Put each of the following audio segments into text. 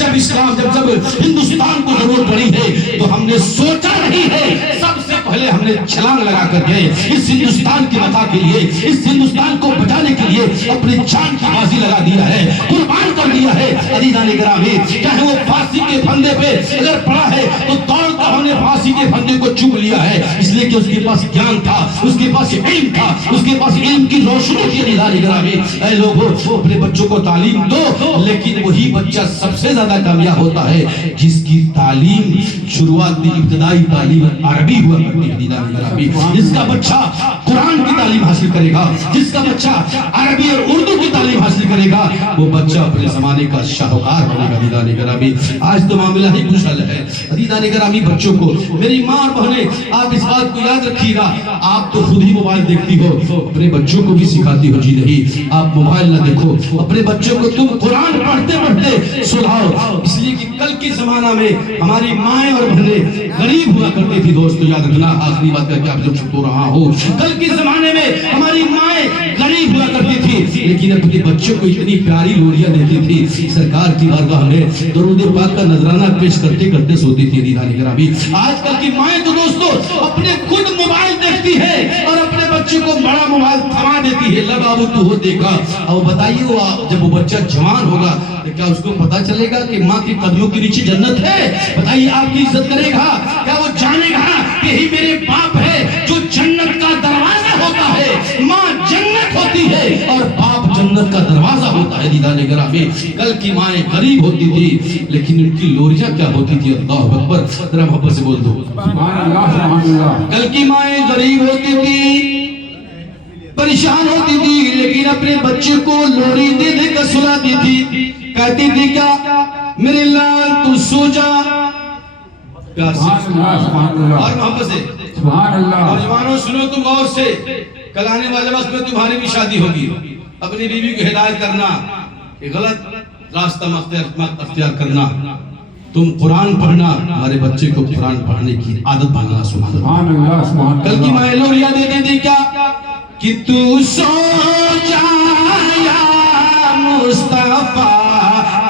जब इस्लाम जब हिंदुस्तान को जरूरत पड़ी है तो हमने सोचा नहीं है, सबसे पहले हमने छलांग लगा करके इस हिंदुस्तान की वफा के लिए, इस हिंदुस्तान को बचाने के लिए अपनी जान की बाजी लगा दिया है, कुर्बान कर दिया है। अजीज़ान गिरामी, चाहे वो फांसी के फंदे पे अगर पड़ा है तो दौड़कर हमने फांसी के फंदे को चूम लिया है, इसलिए कि उसके पास ज्ञान था, उसके पास इल्म था, उसके पास इल्म की रोशनी थी। अजीज़ान गिरामी, ऐ लोगों, अपने बच्चों को तालीम दो, लेकिन वही बच्चा सबसे ज्यादा कामयाब होता है जिसकी तालीम शुरुआती इब्तदाई तालीम अरबी हुआ करती है। अजीज़ान गिरामी, जिसका बच्चा कुरान की तालीम हासिल करेगा, जिसका बच्चा अरबी और उर्दू की तालीम हासिल करेगा, वो बच्चा अपने जमाने का शाहकार बनेगा। अजीज़ान गिरामी, आज तो मामला ही कुछ अलग है। अजीज़ान गिरामी, बच्चों को, मेरी माँ और बहनें, आप इस बात को याद रखिएगा, आप तो खुद ही मोबाइल देखती हो, अपने बच्चों को भी सिखाती हो जी नहीं, आप मोबाइल ना देखो, अपने बच्चों को तुम कुरान पढ़ते पढ़ते सुलाओ, इसलिए कि कल के जमाना में हमारी माएं और बहनें गरीब हुआ करती थी। दोस्तों याद रखना, आखिरी बात करके आप जब चुप हो रहा हो, कल के जमाने में हमारी माएं गरीब हुआ करती थी, लेकिन अपने बच्चों को इतनी प्यारी लोरियां देती थी, सरकार की बारगाह में दरूद पाक का नजराना पेश करते करते सोती थी। अजीज़ान गिरामी, आजकल की माएं तो दोस्तों अपने खुद मोबाइल देखती है और अपने बच्चे को बड़ा मोबाइल थमा देती है, लगा वो तो हो देखा। अब बताइए, वो जब वो बच्चा जवान होगा तो क्या उसको पता चलेगा कि माँ के कदमों के नीचे जन्नत है? बताइए, आपकी इज्जत करेगा? क्या वो जानेगा कि ही मेरे बाप है जो जन्नत का दरवाजा होता है? माँ जन्नत होती है और बाप जन्नत का दरवाजा होता है। अजीज़ान गिरामी, कल की माएं गरीब होती थी, लेकिन उनकी लोरियां क्या होती थी? अल्लाह अकबर, जरा मोहब्बत से बोल दो सुभान अल्लाह। कल की माएं गरीब होती थी, परेशान होती थी, लेकिन अपने बच्चे को लोरी दे दे कर सुलाती थी, कहती थी क्या, मेरे लाल तू सो जा, प्यार से और मोहब्बत से। नौजवानों सुनो तुम गौर से, कल आने वाले वक्त में तुम्हारी भी शादी होगी, अपनी बीवी को हिदायत करना, गलत रास्ता अख्तियार करना, तुम कुरान पढ़ना, हमारे बच्चे को कुरान पढ़ने की आदत बनाना। सुभान अल्लाह। कल की माएं लोरियां दे दे क्या कि तू सो जा या मुस्तफा,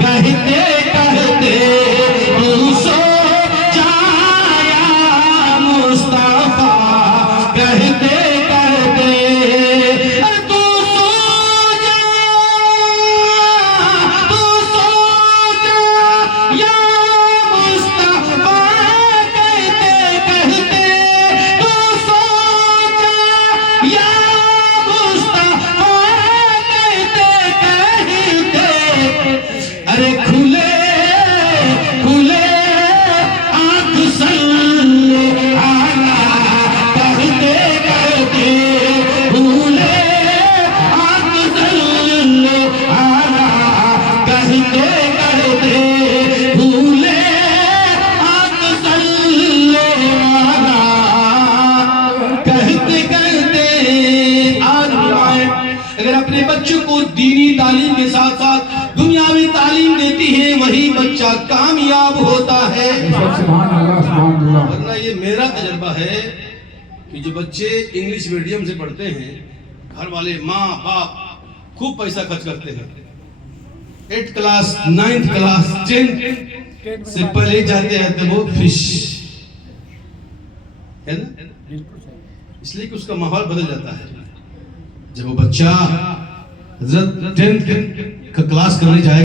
कहते कहते तू सो जा या मुस्तफा, कहते कहते तू सो जा या मुस्तफा, कहते कहते तू सो जा या अरे खुले खुले आँख सल्ले आला, कहते कहते खुले आँख सल्ले आला, कहते कहते खुले आँख सल्ले आला, कहते कहते। आज अगर अपने बच्चों को दीनी तालीम के साथ साथ दुनियावी तालीम देती है, वही बच्चा कामयाब होता है। वरना ये मेरा तजर्बा है कि जो बच्चे इंग्लिश मीडियम से पढ़ते हैं, घर वाले माँ बाप खूब पैसा खर्च करते हैं, 8th class 9th class 10th से पहले जाते हैं तो वो फिश है ना, इसलिए कि उसका माहौल बदल जाता है। जब वो बच्चा 10th का क्लास करने जाएगा